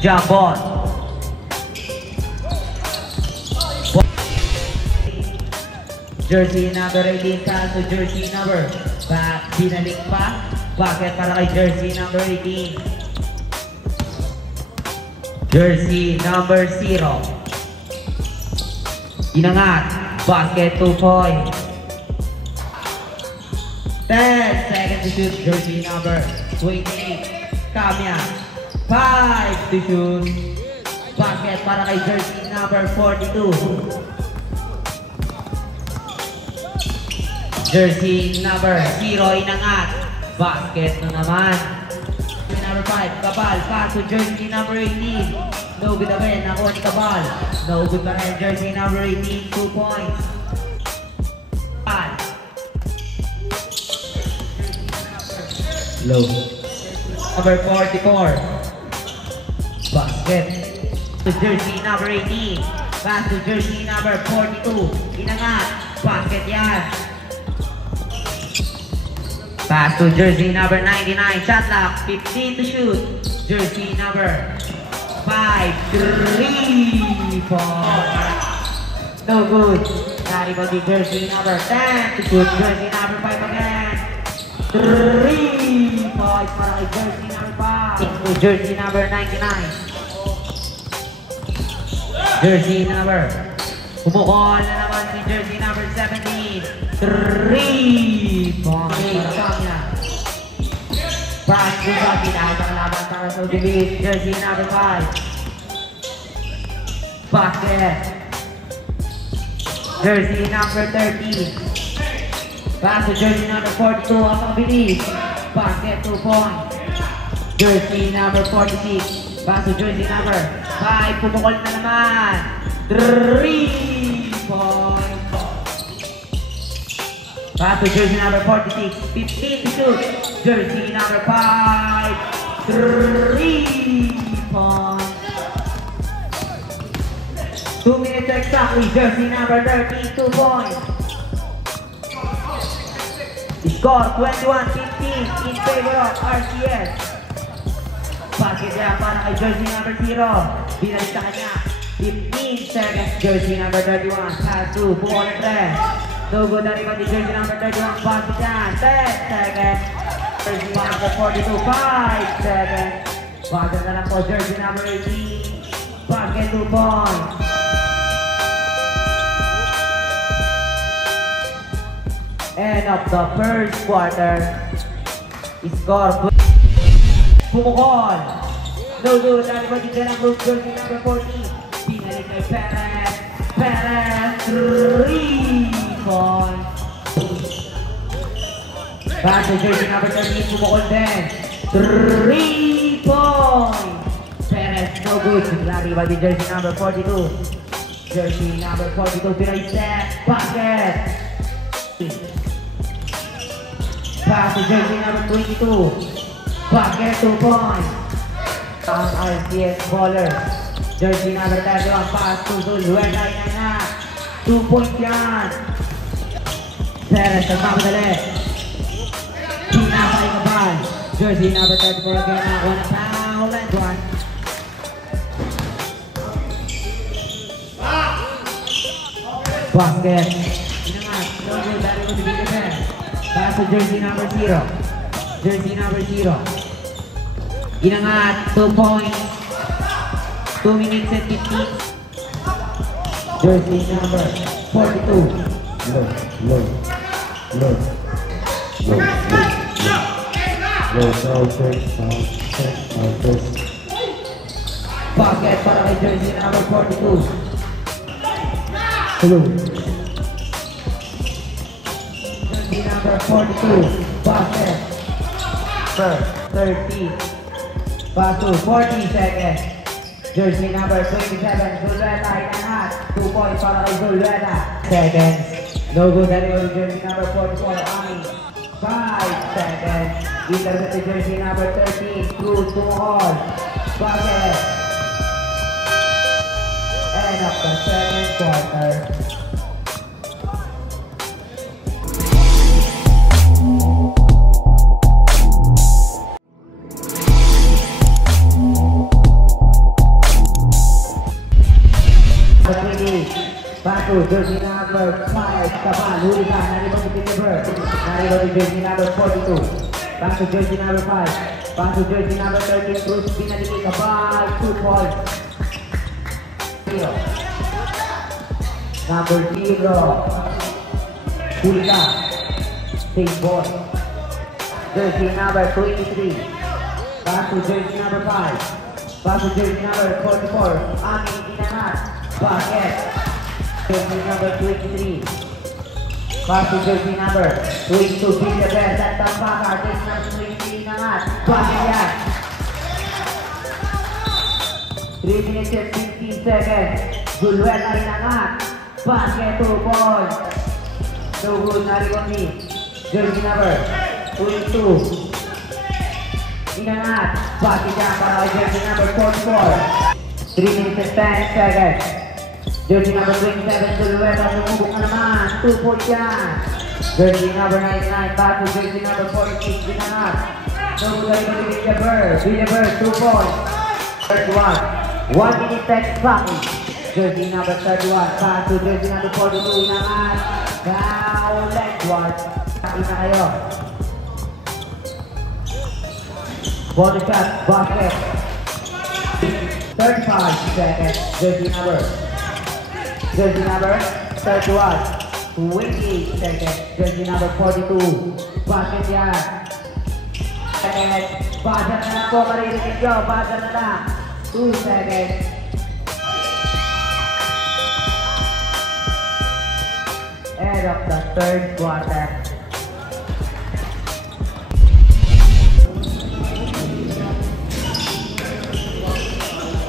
Jump ball. Jersey number 18 pass to jersey number. Back, binalik pa. Bucket para kay jersey number 18. Jersey number 0. Inangat. Basket 2 point. 10 seconds to shoot. Jersey number 28. Kamya. 5 to shoot. Basket para kay jersey number 42. Jersey number 0, inangat. Basket na naman. Jersey number 5, Cabal. Pass to jersey number 18. No good again. Nakuha ni Cabal. No good pa rin. Jersey number 18, 2 points. Low. Number 44. Basket. To jersey number 18. Pass to jersey number 42. Inangat. Basket yan. Pass to jersey number 99, shot clock, 15 to shoot. Jersey number 5, 3 point. No good. Naribag di jersey number 10 to shoot. Jersey number 5 again. 3 points para kay jersey number 5. To jersey number 99. Jersey number. Kumukol na naman si jersey number 17. 3 points. Brian Bugatti dahil sa kalaban para sa Udibis. Jersey number 5. Basket. Jersey number 13. Pass to jersey number 42. Ang pabilis. Basket 2 points. Jersey number 46. Pass to jersey number 5. Pumukol na naman. 3 points. Pass to jersey number 46, 15 to shoot. Jersey number 5, 3 points. 2 minutes exactly. Jersey number 13, 2 points. Score 21-15 in favor of RCS. Basket niya para kay jersey number 0. Binalik sa kanya. 15 seconds. Jersey number 31. Pass to Bukol Tres. No good na rin di jersey number 31. Basket yan. 10 seconds. Jersey number 42. 5 seconds. Basket na lang po jersey number 18. Basket 2 points. End of the first quarter. Score. Bumukol. No good na rin di jersey number 14. Pinalik kay Perez. Perez. 3 points. Back to jersey number 13, Bumukol din. 3 points. Perez, no good. Lari ba di jersey number 42? Jersey number 42, Pinoy set. Basket. Back to jersey number 22. Basket, 2 points. Ang RCS baller. Jersey number 31, pass to Zulueta. 2 points yan. Perez, nagmamadali. Pinapay ka ba? Jersey number 34 again. Nakakuha na foul and 1. Basket. Inangat. Logo, dali mo bigay ka din. Pass to jersey number 0. Jersey number 0. Inangat. 2 points. 2 minutes and 15. Jersey number 42. Low. Basket para kay jersey number 42. Jersey number 42. Basket. 30. Pass to 40 seconds. Jersey number 27, Zulueta, inangat. 2 points para kay Zulueta. Seconds. No good na rin jersey number 44, Ami. 5 seconds. Intercept to jersey number 13, Cruz, Bumukol. Basket. End of the second quarter. jersey number 5, Kapan, huli ka, naribang si Peter. Naribang si jersey number 42. Back to jersey number 5. Back to jersey number 13, Bruce Pinaliki, Kapan, 2 points. Number 0. Huli ka. Same ball. Jersey number 23. Back to jersey number 5. Back to jersey number 44. Amin Inangat. Basket. Jersey number 23. Back to jersey number 22. Big the best at Tampaka. Jersey number 23 Inangat. Basket yan. 3 minutes and 15 seconds. Gulwet na Inangat. Basket 2 points. So good na rin jersey number 22. Inangat. Basket yan para kay jersey number 44. 3 minutes and 10 seconds. Jersey number 27, Zulueta, sumubok na naman. 2 points yan. Jersey number 99, back to jersey number 46, Inangat. Sumubok na rin Villaver, 2 points. 31, 1 minute text tracking. Jersey number 31, back to jersey number 42, Inangat. Now, lengthwise. Taki na kayo. Bonus shot, basket. 35 seconds, jersey number 31, 28 seconds, jersey number 42, basket yan. And basket na lang po, maririnig nyo, basket na lang, 2 seconds. End of the third quarter.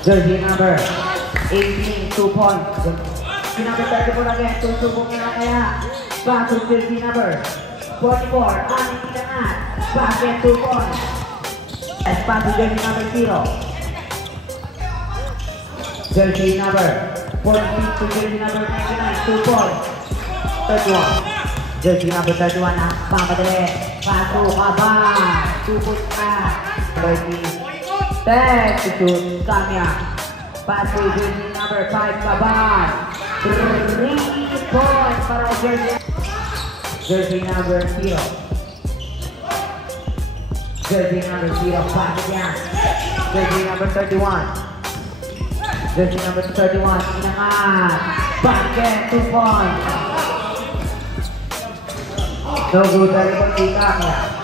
Jersey number 18, 2 points. Jersey number 34 again, susubok na kaya. Back to jersey number 44, Amin Inangat. Basket 2 points. Back to jersey number 0. Jersey number 46 to jersey number 99, 2 points. 31. Jersey number 31 na pamadali. Paso ka ba? 2 points na. 30. 10 to shoot, Samia. Pass to jersey number 5, Kaban. 3 points para jersey number 0. Jersey number 0, pass yan. Jersey number 31. Jersey number 31, Inangat. Basket, 2 points. No good dari Samia.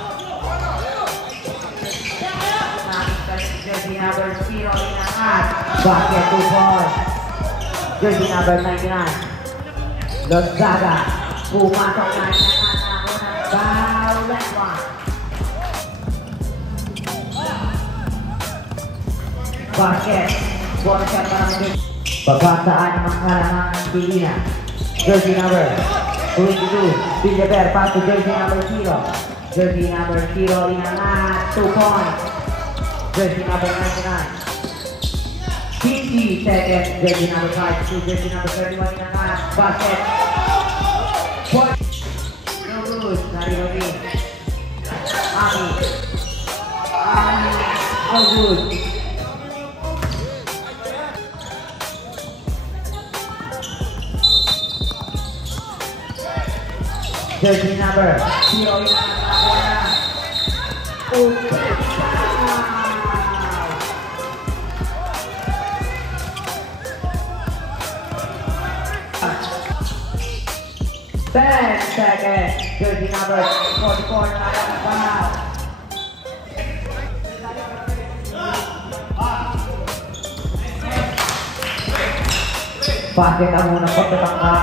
Jersey number 0, Inangat. Basket 2 points. Jersey number 99. Gonzaga. Pumasok na Inangat na unang foul. Left one. Basket. Bonus shot para ng babasaan ng mga halangan ng Pilina. Jersey number 22. Villaver. Pass to jersey number 0. Jersey number 0, Inangat. 2 points. Jersey number 99. 50 seconds, jersey number 5 to jersey number 31 Inangat. Basket. Point. No good. Narirobi. Ami. No good. Jersey number 0 Inangat. Ten seconds, jersey number 44, foul. Basket ang unang pagtatangka.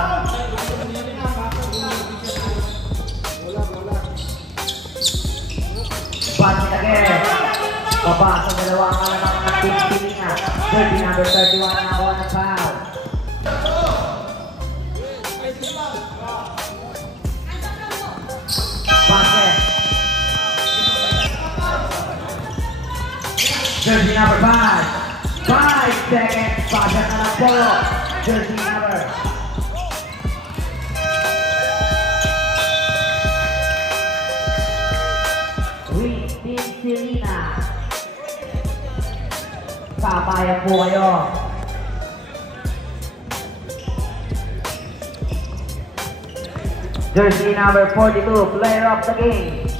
Basket again. Baba sa dalawang alamak ng Team Pilina. Jersey number 31 na ako ng foul. Basket. Jersey number 5. 5 seconds. Basket na lang po. Jersey number. Team Pilina. Kabayan po kayo. Jersey number 42, player of the game.